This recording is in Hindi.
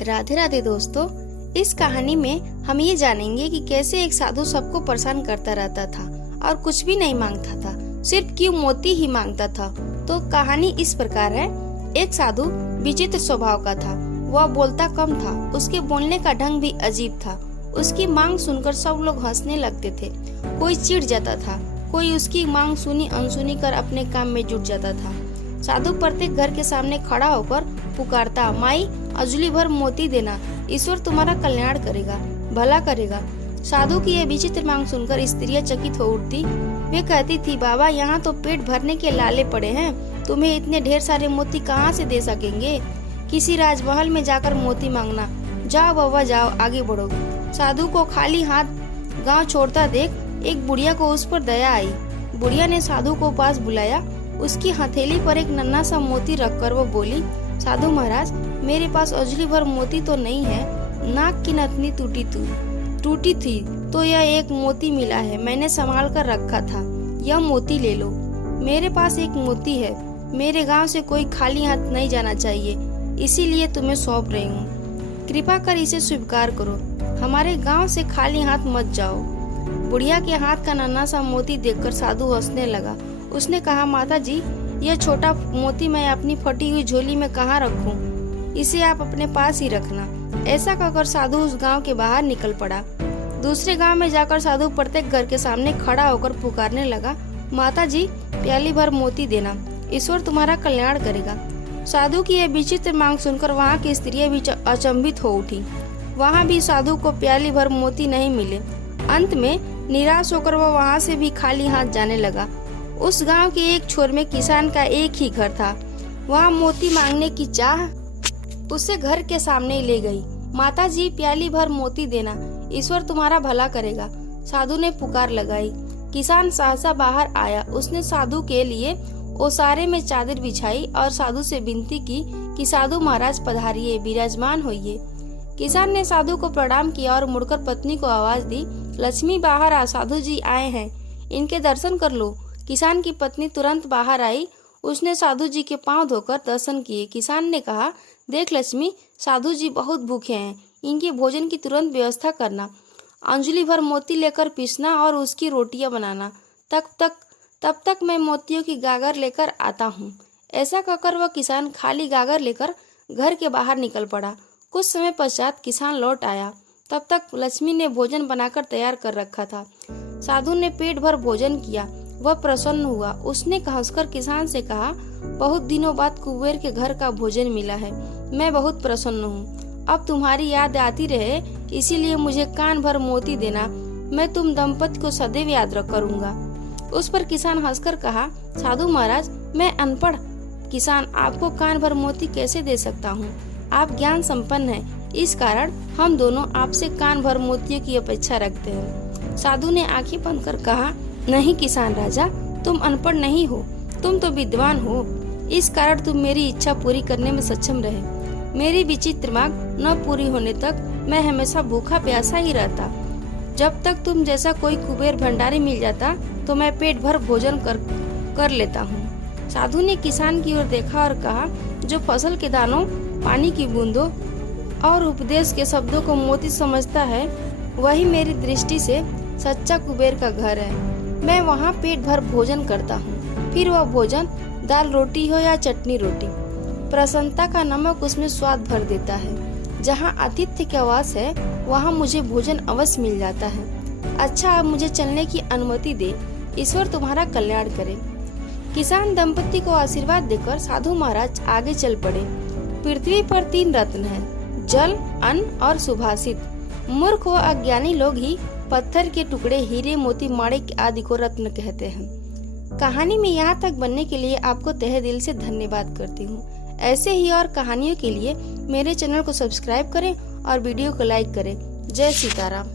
राधे राधे दोस्तों, इस कहानी में हम ये जानेंगे कि कैसे एक साधु सबको परेशान करता रहता था और कुछ भी नहीं मांगता था, सिर्फ क्यों मोती ही मांगता था। तो कहानी इस प्रकार है। एक साधु विचित्र स्वभाव का था। वह बोलता कम था, उसके बोलने का ढंग भी अजीब था। उसकी मांग सुनकर सब लोग हंसने लगते थे। कोई चिढ़ जाता था, कोई उसकी मांग सुनी अनसुनी कर अपने काम में जुट जाता था। साधु प्रत्येक घर के सामने खड़ा होकर पुकारता, माई अजली भर मोती देना, ईश्वर तुम्हारा कल्याण करेगा, भला करेगा। साधु की यह विचित्र मांग सुनकर स्त्रियां चकित हो उठती। वे कहती थी, बाबा यहाँ तो पेट भरने के लाले पड़े हैं, तुम्हें इतने ढेर सारे मोती कहाँ से दे सकेंगे। किसी राजमहल में जाकर मोती मांगना। जाओ बाबा जाओ, आगे बढ़ो। साधु को खाली हाथ गांव छोड़ता देख एक बुढ़िया को उस पर दया आई। बुढ़िया ने साधु को पास बुलाया। उसकी हथेली पर एक नन्हा सा मोती रखकर वो बोली, साधु महाराज मेरे पास अजली भर मोती तो नहीं है, नाक की नथनी टूटी थी तो यह एक मोती मिला है, मैंने संभाल कर रखा था, यह मोती ले लो। मेरे पास एक मोती है, मेरे गांव से कोई खाली हाथ नहीं जाना चाहिए, इसीलिए तुम्हें सौंप रही हूँ, कृपा कर इसे स्वीकार करो, हमारे गांव से खाली हाथ मत जाओ। बुढ़िया के हाथ का नन्हा सा मोती देखकर साधु हंसने लगा। उसने कहा, माता जी यह छोटा मोती मैं अपनी फटी हुई झोली में कहाँ रखूं? इसे आप अपने पास ही रखना। ऐसा कहकर साधु उस गांव के बाहर निकल पड़ा। दूसरे गांव में जाकर साधु प्रत्येक घर के सामने खड़ा होकर पुकारने लगा, माता जी प्याली भर मोती देना, ईश्वर तुम्हारा कल्याण करेगा। साधु की यह विचित्र मांग सुनकर वहाँ की स्त्रियां भी अचंभित हो उठी। वहाँ भी साधु को प्याली भर मोती नहीं मिले। अंत में निराश होकर वह वहाँ से भी खाली हाथ जाने लगा। उस गांव के एक छोर में किसान का एक ही घर था। वहाँ मोती मांगने की चाह उसे घर के सामने ले गई। माता जी प्याली भर मोती देना, ईश्वर तुम्हारा भला करेगा। साधु ने पुकार लगाई। किसान सहसा बाहर आया। उसने साधु के लिए ओसारे में चादर बिछाई और साधु से विनती की कि साधु महाराज पधारिए, विराजमान होइए। किसान ने साधु को प्रणाम किया और मुड़कर पत्नी को आवाज दी, लक्ष्मी बाहर आ, साधु जी आए हैं, इनके दर्शन कर लो। किसान की पत्नी तुरंत बाहर आई। उसने साधु जी के पांव धोकर दर्शन किए। किसान ने कहा, देख लक्ष्मी, साधु जी बहुत भूखे हैं, इनके भोजन की तुरंत व्यवस्था करना, अंजलि भर मोती लेकर पीसना और उसकी रोटियां बनाना, तब तक मैं मोतियों की गागर लेकर आता हूँ। ऐसा कहकर वह किसान खाली गागर लेकर घर के बाहर निकल पड़ा। कुछ समय पश्चात किसान लौट आया। तब तक लक्ष्मी ने भोजन बनाकर तैयार कर रखा था। साधु ने पेट भर भोजन किया। वह प्रसन्न हुआ। उसने हंसकर किसान से कहा, बहुत दिनों बाद कुबेर के घर का भोजन मिला है, मैं बहुत प्रसन्न हूँ। अब तुम्हारी याद आती रहे, इसीलिए मुझे कान भर मोती देना, मैं तुम दंपति को सदैव याद करूँगा। उस पर किसान हंसकर कहा, साधु महाराज मैं अनपढ़ किसान आपको कान भर मोती कैसे दे सकता हूँ? आप ज्ञान संपन्न हैं, इस कारण हम दोनों आपसे कान भर मोतियों की अपेक्षा रखते हैं। साधु ने आंखें बंद कर कहा, नहीं किसान राजा, तुम अनपढ़ नहीं हो, तुम तो विद्वान हो, इस कारण तुम मेरी इच्छा पूरी करने में सक्षम रहे। मेरी विचित्र मांग न पूरी होने तक मैं हमेशा भूखा प्यासा ही रहता। जब तक तुम जैसा कोई कुबेर भंडारी मिल जाता तो मैं पेट भर भोजन कर लेता हूँ। साधु ने किसान की ओर देखा और कहा, जो फसल के दानों, पानी की बूंदों और उपदेश के शब्दों को मोती समझता है, वही मेरी दृष्टि से सच्चा कुबेर का घर है। मैं वहाँ पेट भर भोजन करता हूँ, फिर वह भोजन दाल रोटी हो या चटनी रोटी, प्रसन्नता का नमक उसमें स्वाद भर देता है। जहाँ आतिथ्य की आवास है, वहाँ मुझे भोजन अवश्य मिल जाता है। अच्छा, अब मुझे चलने की अनुमति दे, ईश्वर तुम्हारा कल्याण करे। किसान दंपति को आशीर्वाद देकर साधु महाराज आगे चल पड़े। पृथ्वी पर 3 रत्न हैं, जल, अन्न और सुभाषित। मूर्ख व अज्ञानी लोग ही पत्थर के टुकड़े, हीरे, मोती, माणिक आदि को रत्न कहते हैं। कहानी में यहाँ तक बनने के लिए आपको तहे दिल से धन्यवाद करती हूँ। ऐसे ही और कहानियों के लिए मेरे चैनल को सब्सक्राइब करें और वीडियो को लाइक करें। जय सीताराम।